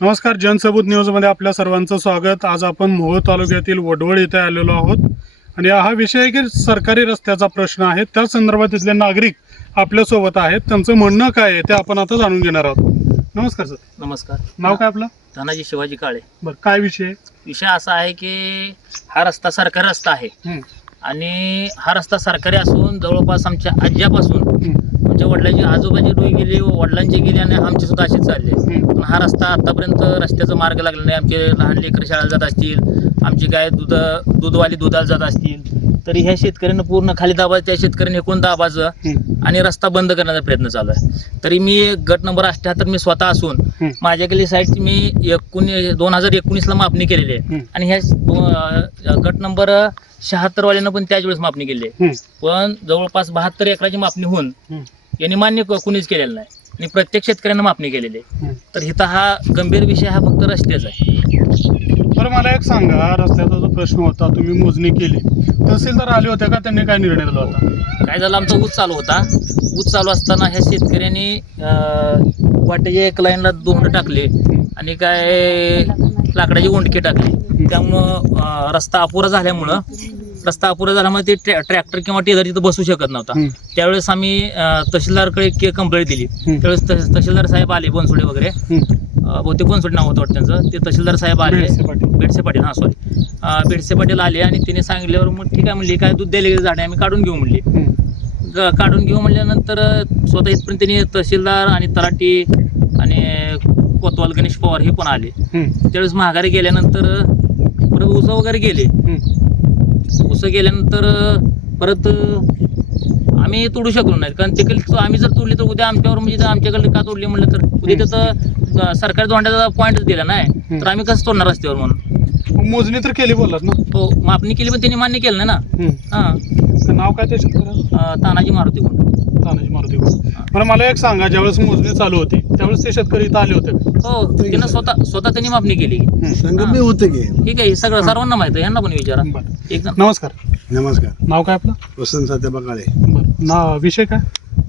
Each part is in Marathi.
नमस्कार, जनसबूत न्यूजमध्ये आपल्या सर्वांचं स्वागत। आज आपण मोहोळ तालुक्यातील वडवळ येथे आलेलो आहोत आणि हा विषय आहे की सरकारी रस्त्याचा प्रश्न आहे। त्या संदर्भात इथले नागरिक आपल्यासोबत आहेत, त्यांचं म्हणणं काय आहे ते आपण आता जाणून घेणार आहोत। नमस्कार सर। नमस्कार। नाव काय आपलं? धनाजी शिवाजी काळे। बरं, काय विषय आहे? विषय असा आहे की हा रस्ता सरकारी रस्ता आहे आणि हा रस्ता सरकारी असून जवळपास आमच्या आज्यापासून म्हणजे वडिलांची आजोबाची डोई गेली, वडिलांची गेली आणि आमची सुद्धा अशीच चालली। पण हा रस्ता आतापर्यंत रस्त्याचा मार्ग लागला नाही। आमचे लहान लेकर शाळेला जात असतील, आमची गाय दूधवाली दुधाला जात असतील, तरी ह्या शेतकऱ्यांना पूर्ण खाली दाबायचं, त्या शेतकऱ्यांनी एकूण दाबायचं आणि रस्ता बंद करण्याचा प्रयत्न चालू आहे। तरी मी गट नंबर 78 मी स्वतः असून माझ्याकडली साईट मी 2019ला मापणी केलेली आहे आणि ह्या गट नंबर 76 वाल्यांना पण त्याच वेळेस मापणी केली आहे। पण जवळपास 72 एकराची मापणी होऊन यांनी मान्य कुणीच केलेलं नाही आणि प्रत्येक शेतकऱ्यांना मापणी केलेली आहे। तर इथं हा गंभीर विषय हा फक्त रस्त्याचा आहे। बरं, मला एक सांगा, रस्त्याचा जो प्रश्न होता तुम्ही मोजणी केली, तहसीलदार आले होते का? त्यांनी काय निर्णय दिला होता? काय झालं, आमचा ऊस चालू होता। ऊस चालू असताना ह्या शेतकऱ्यांनी वाटेच्या एक लाईनला दोंड टाकले आणि काय लाकडाची ओंडकी टाकली। त्यामुळं रस्ता अपुरा झाल्यामुळे ते ट्रॅक्टर किंवा टेलर तिथं बसू शकत नव्हता। त्यावेळेस आम्ही तहसीलदारकडे कंप्लेंट दिली। त्यावेळेस तहसीलदार साहेब आले, बनसोडे वगैरे, बहुतेक बनसोडे नाव होतं वाटतं त्यांचं। ते तहसीलदार साहेब आले, बेडसे पाटील, बेडसे पाटील आले आणि तिने सांगितल्यावर मग ठीक आहे म्हणली, काय दूध द्यायला झाडे आम्ही काढून घेऊ म्हणली। काढून घेऊ म्हणल्यानंतर स्वतः इथपर्यंत त्यांनी तहसीलदार आणि तलाठी आणि कोतवाल गणेश पवार हे पण आले। त्यावेळेस महागारी गेल्यानंतर परत ऊस वगैरे गेले। ऊस गेल्यानंतर परत आम्ही तोडू शकलो नाही, कारण तिकडे आम्ही जर तोडली तर उद्या आमच्यावर म्हणजे आमच्याकडे का तोडली म्हणलं तर उद्या तिथं सरकारी दोंड्याचा पॉईंटच दिला नाही तर आम्ही कसं तोडणार रस्त्यावर म्हणून। मोजणी तर केली बोललात ना? हो, मापणी केली पण त्यांनी मान्य केलं नाही ना। नाव काय त्या शेतकऱ्याचं? तानाजी मारुती गुण। तानाजी मारुती गुण। बरं, मला एक सांगा, ज्यावेळेस मोजणी चालू होती त्यावेळेस ते शेतकरी इथं आले होते? हो, त्यांना स्वतः त्यांनी मापणी केली होते की। ठीक आहे, सगळं सर्वांना माहिती आहे, यांना पण विचारा एकदम। नमस्कार। नमस्कार। नाव काय आपलं? वसंत सत्याबा काळे। ना विषय काय?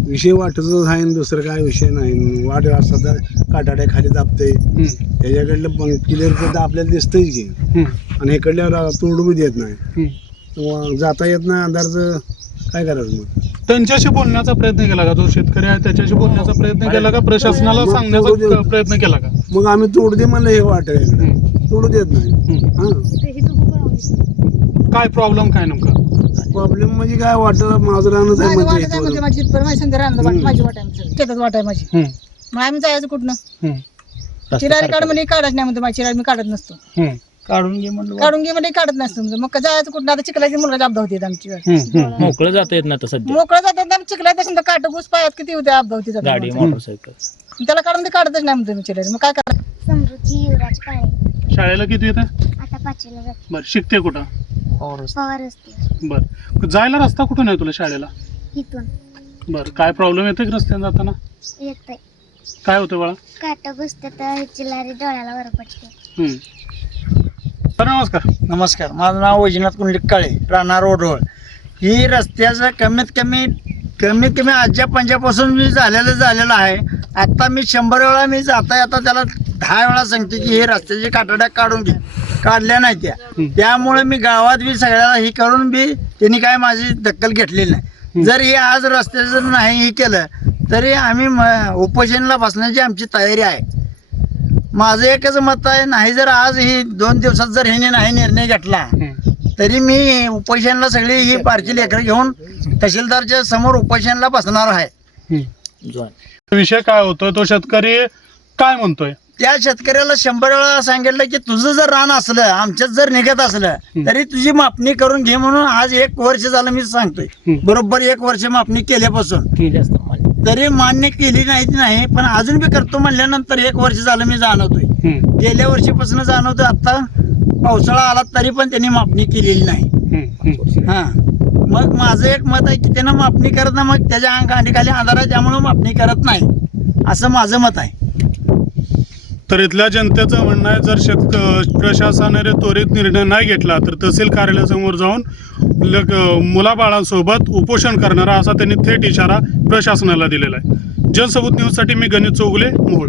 विषय वाटतच आहे, दुसरं काय विषय नाही। वाट असता काटाड्या खाली दाबते, त्याच्याकडलं क्लिअर तर आपल्याला दिसतंय की, आणि इकडल्या तोडू देत नाही, जाता येत नाही अंधारचं, काय करायचं मग? त्यांच्याशी बोलण्याचा प्रयत्न केला का? जो शेतकरी आहे त्याच्याशी बोलण्याचा प्रयत्न केला का? प्रशासनाला सांगण्याचा प्रयत्न केला का? मग आम्ही तोडू दे म्हणलं, हे वाट तोडू देत नाही। काय प्रॉब्लेम काय नेमका? प्रॉब्लेम म्हणजे काय, वाटत माझं राहणं आहे म्हणजे मग आम्ही जायचं कुठनं? चिरारी काढ म्हणजे काढत नाही म्हणतो, चिरारी मी काढत नसतो, काढून घे म्हणलं, काढून घे म्हणजे काढत नसतो। मग जायचं कुठं? आता चिखलाची मुलगा अपघात होती आमची, मोकळं जाता येत नाही सध्या, मोकळं जातात चिखलात समजा काटकूस पायात किती होते अपघात गाडी मोटरसायकल त्याला काढून ते काढतच नाही म्हणतो मी चिरारी। मग काय करायचं? समृद्धी युवराज काळे। शाळेला किती येते? आता 5वीला जाते। बरं, शिकते कुठं? पवार रस्ते। बरं, जायला रस्ता कुठून आहे तुला शाळेला? इथून। बरं, काय प्रॉब्लेम येते की रस्त्याने जाताना? येत आहे, काय होतं बाळा? काटा घुसते तर चिलारी डोळ्याला वर पडते। तर नमस्कार। नमस्कार, माझं नाव वैजनाथ कुंडलिक काळे, राहणार वडवळ। ही रस्त्याचं कमीत कमी आजच्या पंजापासून मी झालेलं आहे। आता मी 100 वेळा मी जाता येता त्याला 10 वेळा सांगते की हे रस्त्याची काटाड्या काढून घे, काढल्या नाही त्यामुळे मी गावात बी सगळ्याला ही करून बी त्यांनी काय माझी दखल घेतलेली नाही। जर हे आज रस्त्याचं नाही हे केलं तरी आम्ही उपोषणाला बसण्याची आमची तयारी आहे। माझं एकच मत आहे, नाही जर आज ही 2 दिवसात जर ह्याने नाही निर्णय घेतला तरी मी उपोषणाला सगळी ही बारकी लेकरं घेऊन तहसीलदारच्या समोर उपोषणाला बसणार आहे। विषय काय होतोय, तो शेतकरी काय म्हणतोय? त्या शेतकऱ्याला 100 वेळा सांगितलं की तुझं जर रान असलं, आमच्यात जर निघत असलं तरी तुझी मापणी करून घे म्हणून आज 1 वर्ष झालं मी सांगतोय। बरोबर 1 वर्ष मापणी केल्यापासून तरी मान्य केली नाही, पण अजून बी करतो म्हणल्यानंतर 1 वर्ष झालं मी जाणवतोय। गेल्या वर्षीपासून जाणवतोय, आता पावसाळा आला तरी पण त्यांनी मापणी केलेली नाही। मग माझं एक मत आहे की त्यांना मापणी करत नाही, मग त्याच्या अंगाखाली आधार आहे त्यामुळे मापणी करत नाही, असं माझं मत आहे। तर इथल्या जनतेचं म्हणणं आहे, जर प्रशासनाने त्वरित निर्णय नाही घेतला तर तहसील कार्यालयासमोर जाऊन मुलाबाळांसोबत उपोषण करणारा असा त्यांनी थेट इशारा प्रशासनाला दिलेला आहे। जनसबूत न्यूजसाठी मी गणेश चौगुले, मोहोळ।